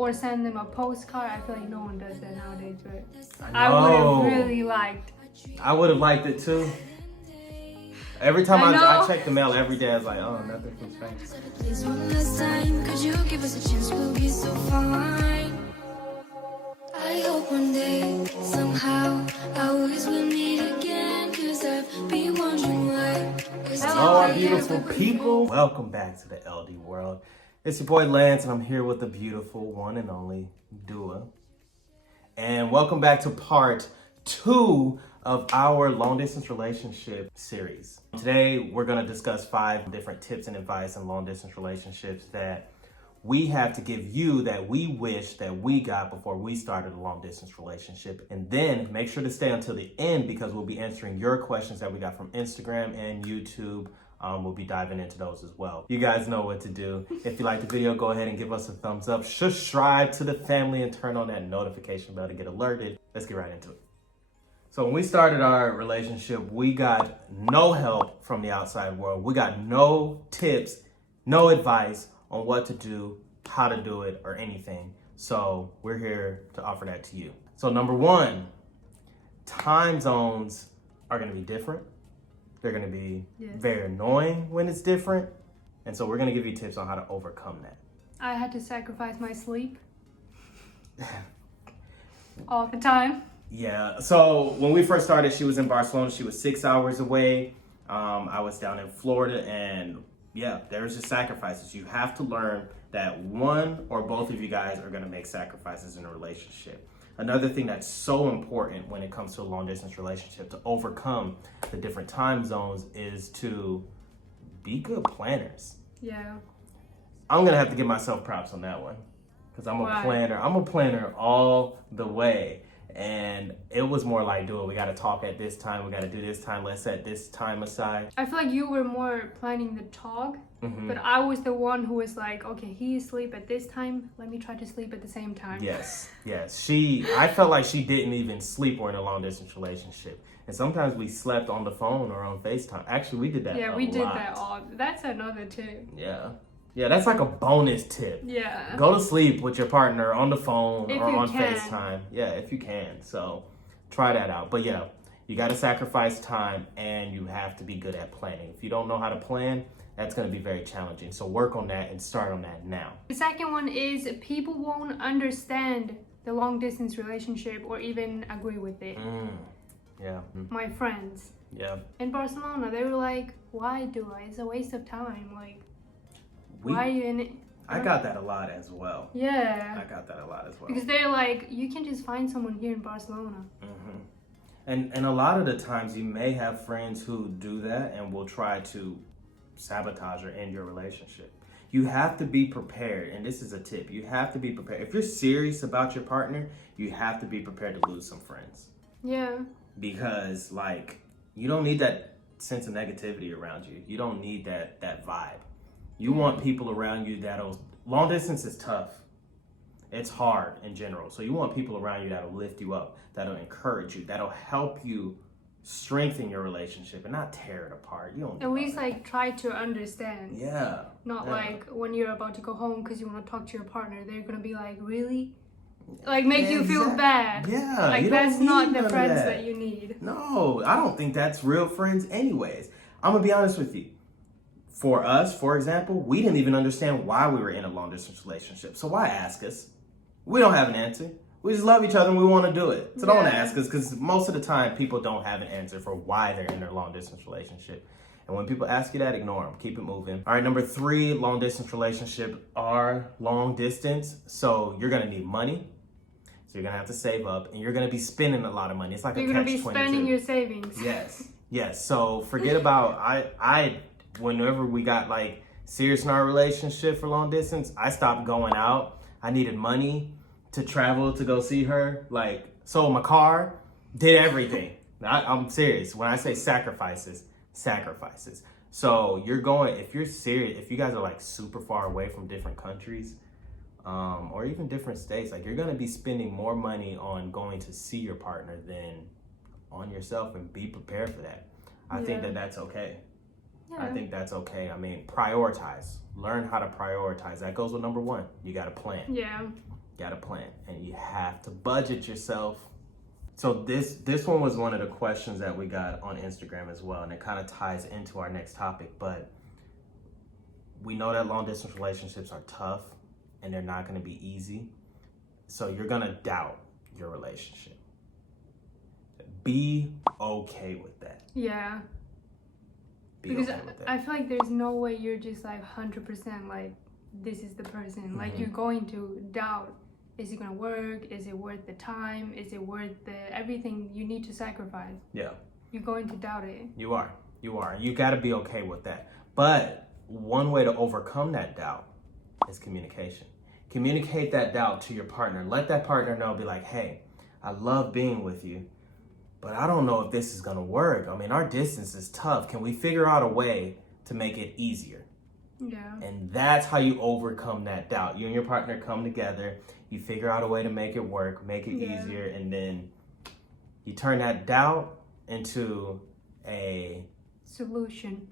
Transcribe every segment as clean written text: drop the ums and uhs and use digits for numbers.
or send them a postcard. I feel like no one does that nowadays, but I would know. have really liked. I would have liked it too. Every time I check the mail every day, I was like, oh, nothing from Spain. Please one last time, could you give us a chance? We'll be so fine. I hope one day, somehow, I always will meet again. Cause I've been wondering why. Hello, our beautiful people. Welcome back to the LD world. It's your boy Lance, and I'm here with the beautiful one and only Dua. And welcome back to part 2 of our long distance relationship series. Today, we're going to discuss 5 different tips and advice in long distance relationships that we have to give you that we wish that we got before we started a long distance relationship. And then make sure to stay until the end because we'll be answering your questions that we got from Instagram and YouTube. We'll be diving into those as well. You guys know what to do. If you like the video, go ahead and give us a thumbs up. Subscribe to the family and turn on that notification bell to get alerted. Let's get right into it. So when we started our relationship, we got no help from the outside world. We got no tips, no advice on what to do, how to do it, or anything. So we're here to offer that to you. So number 1, time zones are gonna be different. They're gonna be very annoying when it's different. And so we're gonna give you tips on how to overcome that. I had to sacrifice my sleep all the time. Yeah, so when we first started, she was in Barcelona. She was 6 hours away. I was down in Florida, and yeah, there's just sacrifices. You have to learn that one or both of you guys are gonna make sacrifices in a relationship. Another thing that's so important when it comes to a long distance relationship to overcome the different time zones is to be good planners. Yeah. I'm gonna have to give myself props on that one because I'm a planner. I'm a planner all the way. And it was more like, dude, we got to talk at this time. We got to do this time. Let's set this time aside. I feel like you were more planning the talk, but I was the one who was like, okay, he's asleep at this time. Let me try to sleep at the same time. Yes. I felt like she didn't even sleep or in a long distance relationship. And sometimes we slept on the phone or on FaceTime. Actually, we did that Yeah, we did that all. That's another tip. Yeah, that's like a bonus tip. Yeah. Go to sleep with your partner on the phone if or on can. FaceTime. Yeah, if you can. So try that out. But yeah, you got to sacrifice time and you have to be good at planning. If you don't know how to plan, that's going to be very challenging. So work on that and start on that now. The second one is people won't understand the long distance relationship or even agree with it. Yeah. My friends. Yeah. In Barcelona, they were like, why do I? It's a waste of time. Like, why are you in it? I got that a lot as well. Yeah. I got that a lot as well. Because they're like, you can just find someone here in Barcelona. And a lot of the times you may have friends who do that and will try to sabotage or end your relationship. You have to be prepared, and this is a tip. You have to be prepared. If you're serious about your partner, you have to be prepared to lose some friends. Yeah. Because you don't need that sense of negativity around you. You don't need that vibe. You want people around you long distance is tough. It's hard in general. So you want people around you that'll lift you up, that'll encourage you, that'll help you strengthen your relationship and not tear it apart. You don't at least try to understand. Yeah. Not like when you're about to go home because you want to talk to your partner, they're going to be like, really? Make you feel bad. Yeah. That's not the friends that you need. No, I don't think that's real friends anyways. I'm going to be honest with you. For us, for example, we didn't even understand why we were in a long distance relationship. So why ask us? We don't have an answer. We just love each other and we want to do it. So don't ask us because most of the time people don't have an answer for why they're in a long distance relationship. And when people ask you that, ignore them. Keep it moving. All right, number 3, long distance relationship are long distance. So you're going to need money. So you're going to have to save up and you're going to be spending a lot of money. It's like you're a catch-22. You're going to be spending your savings. Yes. So forget about, whenever we got serious in our relationship for long distance, I stopped going out. I needed money to travel to go see her. Sold my car, did everything. I'm serious. When I say sacrifices. So if you're serious, if you guys are super far away from different countries, or even different states, you're gonna be spending more money on going to see your partner than on yourself, and be prepared for that. I think that's okay. I think that's okay. I mean, prioritize. Learn how to prioritize. That goes with number 1. You got to plan. Yeah. got a plan, and you have to budget yourself. So this one was one of the questions that we got on Instagram as well, and it kind of ties into our next topic. But we know that long distance relationships are tough, and they're not going to be easy. So you're going to doubt your relationship. Be okay with that. Yeah. Be Because okay with that. I feel like there's no way you're just like 100% like this is the person. Like you're going to doubt, is it gonna work? Is it worth the time? Is it worth the everything you need to sacrifice? Yeah. You're going to doubt it. You are. You got to be okay with that. But one way to overcome that doubt is communication. Communicate that doubt to your partner. Let that partner know, be like, hey, I love being with you, but I don't know if this is gonna work. I mean, our distance is tough. Can we figure out a way to make it easier? Yeah. And that's how you overcome that doubt. You and your partner come together, you figure out a way to make it work, make it easier, and then you turn that doubt into a solution.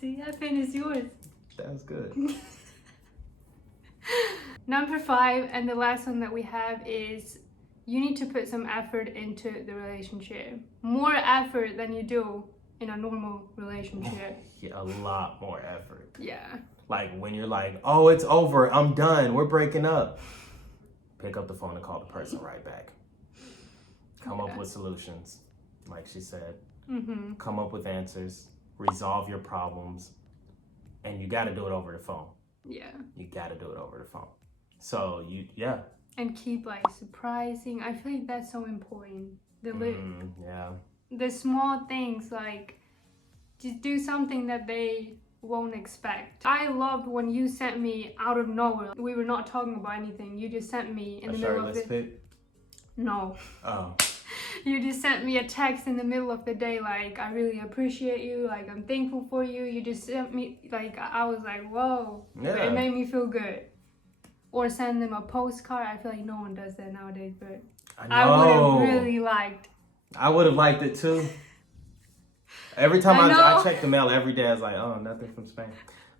See, I finished yours. That was good. Number 5, and the last one that we have is you need to put some effort into the relationship. More effort than you do in a normal relationship. Yeah, a lot more effort. Yeah. Like when you're like, oh, it's over, I'm done, we're breaking up. Pick up the phone and call the person right back. Come up with solutions, like she said. Come up with answers, resolve your problems, and you got to do it over the phone. Yeah. You got to do it over the phone. So and keep like surprising. I feel like that's so important. The small things, like just do something that they won't expect. I loved when you sent me out of nowhere. We were not talking about anything. You just sent me in the middle of the No. Oh. You just sent me a text in the middle of the day like, I really appreciate you, like I'm thankful for you. You just sent me, like I was like, whoa. Yeah. It made me feel good. Or send them a postcard. I feel like no one does that nowadays, but I would have really liked. I would have liked it too. Every time I check the mail every day, I was like, oh, nothing from Spain.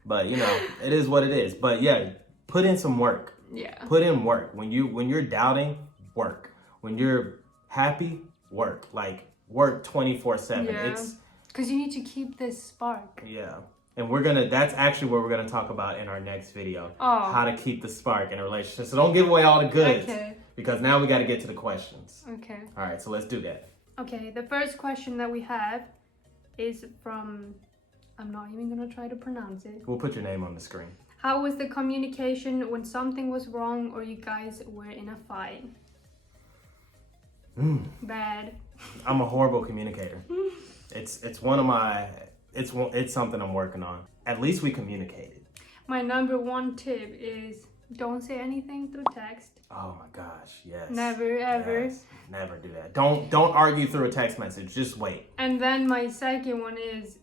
But you know, it is what it is. But yeah, put in some work. Yeah. Put in work. When you're doubting, work. When you're happy, work. Like work 24/7. Yeah. It's because you need to keep this spark. Yeah. And that's actually what we're gonna talk about in our next video. Oh. How to keep the spark in a relationship. So don't give away all the goods. Okay. Because now we gotta get to the questions. Okay. All right, so let's do that. Okay, the first question that we have is from, I'm not even gonna try to pronounce it. We'll put your name on the screen. How was the communication when something was wrong or you guys were in a fight? Bad. I'm a horrible communicator. It's one of my, it's something I'm working on. At least we communicated. My number 1 tip is don't say anything through text. Oh my gosh, yes. Never, ever. Yes, never do that. Don't argue through a text message. Just wait. And then my second one is,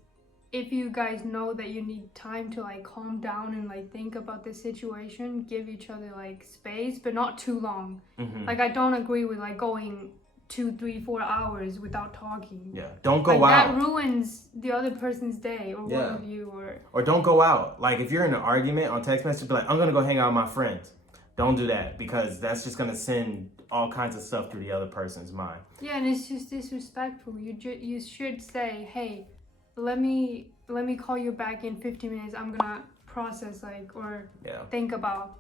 if you guys know that you need time to like calm down and like think about the situation, give each other like space, but not too long. Like I don't agree with like going 2, 3, 4 hours without talking. Yeah, don't go like, out. That ruins the other person's day, or Yeah. one of you, or don't go out. Like if you're in an argument on text message, be like, I'm gonna go hang out with my friends. Don't do that, because that's just gonna send all kinds of stuff through the other person's mind. Yeah, and it's just disrespectful. You should say, hey, let me call you back in 50 minutes. I'm gonna process or think about.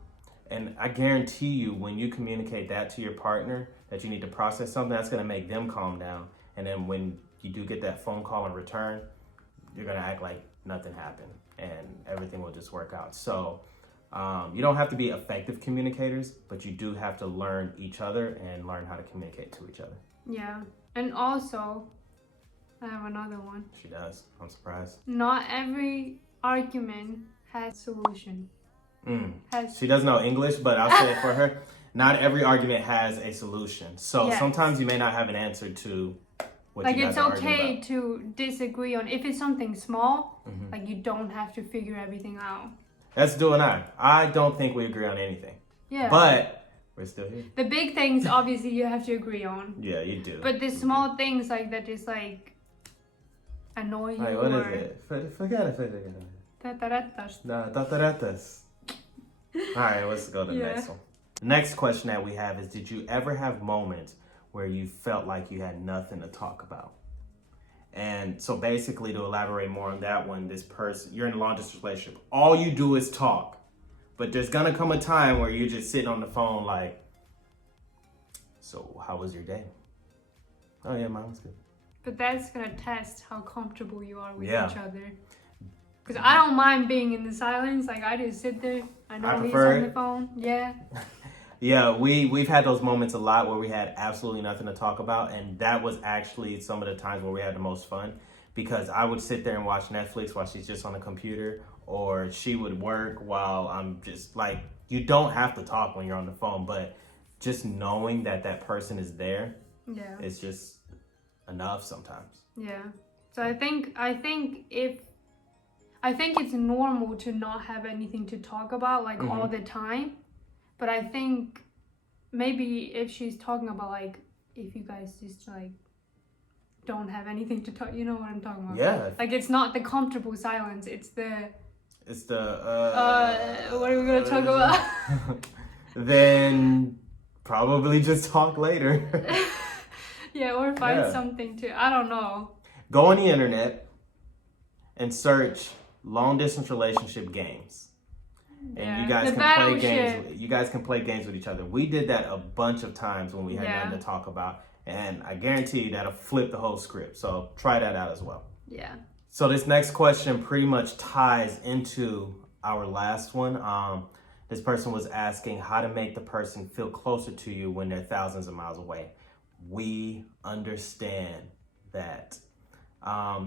And I guarantee you, when you communicate that to your partner, that you need to process something, that's gonna make them calm down. And then when you do get that phone call in return, you're gonna act like nothing happened and everything will just work out. So you don't have to be effective communicators, but you do have to learn each other and learn how to communicate to each other. Yeah. And also, I have another one. She does. I'm surprised. Not every argument has a solution. She doesn't know English, but I'll say it for her. Not every argument has a solution. So sometimes you may not have an answer to what you guys are arguing about. Like it's okay to disagree on, if it's something small, like you don't have to figure everything out. That's Do and I don't think we agree on anything. Yeah. But we're still here. The big things, obviously, you have to agree on. Yeah, you do. But the small things like that just like annoy you. Like, what is it? Forget it. Tataratas. No, tataratas. All right, let's go to the next one. The next question that we have is, did you ever have moments where you felt like you had nothing to talk about? And so basically, to elaborate more on that one, this person, you're in a long distance relationship. All you do is talk. But there's gonna come a time where you're just sitting on the phone like, so how was your day? Oh yeah, mine was good. But that's gonna test how comfortable you are with each other. Because I don't mind being in the silence. Like, I just sit there. I know he's on the phone. Yeah. Yeah, we've had those moments a lot where we had absolutely nothing to talk about. And that was actually some of the times where we had the most fun. Because I would sit there and watch Netflix while she's just on the computer. Or she would work while I'm just like, you don't have to talk when you're on the phone. But just knowing that that person is there, it's just enough sometimes. Yeah. So I think it's normal to not have anything to talk about like all the time. But I think maybe if she's talking about like, if you guys just like don't have anything to talk, you know what I'm talking about? Yeah. Like, it's not the comfortable silence. It's the what are we gonna talk about? Then probably just talk later. Yeah, or find something to, I don't know. Go on the internet and search long distance relationship games. And you guys can play games. You guys can play games with each other. We did that a bunch of times when we had nothing to talk about. And I guarantee you that'll flip the whole script. So try that out as well. Yeah. So this next question pretty much ties into our last one. This person was asking how to make the person feel closer to you when they're thousands of miles away. We understand that.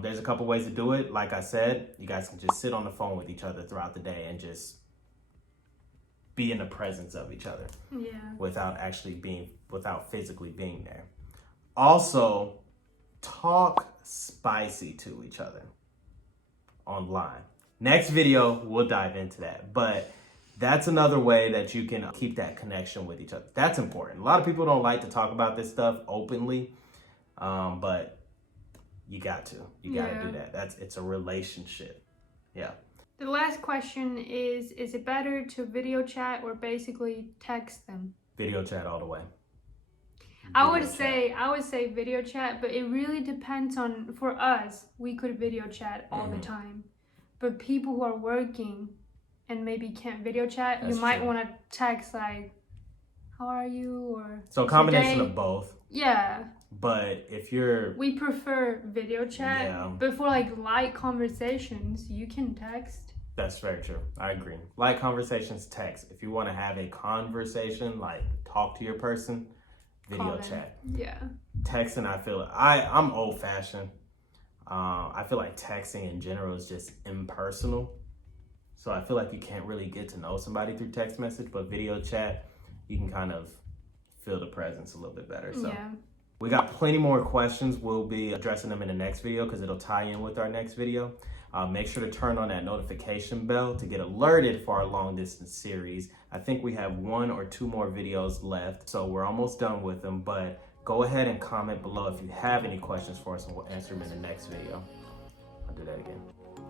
There's a couple ways to do it. Like I said, you guys can just sit on the phone with each other throughout the day and just be in the presence of each other. Yeah. Without physically being there. Also, talk spicy to each other online. Next video, we'll dive into that. But that's another way that you can keep that connection with each other. That's important. A lot of people don't like to talk about this stuff openly, but you got to. You got to do that. It's a relationship. Yeah. The last question is it better to video chat or basically text them? Video chat all the way. I would say video chat, but it really depends on, for us, we could video chat all the time. But people who are working and maybe can't video chat, you might want to text like, how are you? Or so a combination of both. Yeah. But if we prefer video chat, but for like light conversations, you can text. That's very true. I agree. Light conversations, text. If you want to have a conversation, like talk to your person, video chat. Yeah. Texting, I'm old fashioned. I feel like texting in general is just impersonal. So I feel like you can't really get to know somebody through text message, but video chat, you can kind of feel the presence a little bit better. So we got plenty more questions. We'll be addressing them in the next video because it'll tie in with our next video. Make sure to turn on that notification bell to get alerted for our long distance series. I think we have 1 or 2 more videos left, so we're almost done with them, but go ahead and comment below if you have any questions for us and we'll answer them in the next video. I'll do that again.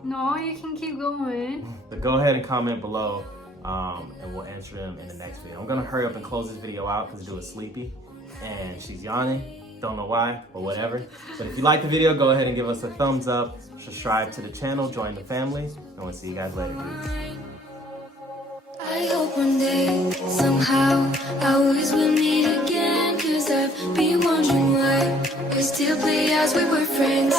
No, you can keep going. But go ahead and comment below and we'll answer them in the next video. I'm gonna hurry up and close this video out because Dua's sleepy and she's yawning. Don't know why, or whatever. But if you like the video, go ahead and give us a thumbs up, subscribe to the channel, join the family, and we'll see you guys later, dudes. I hope one day, somehow, I always will meet again. Cause I've been wondering why we still play as we were friends.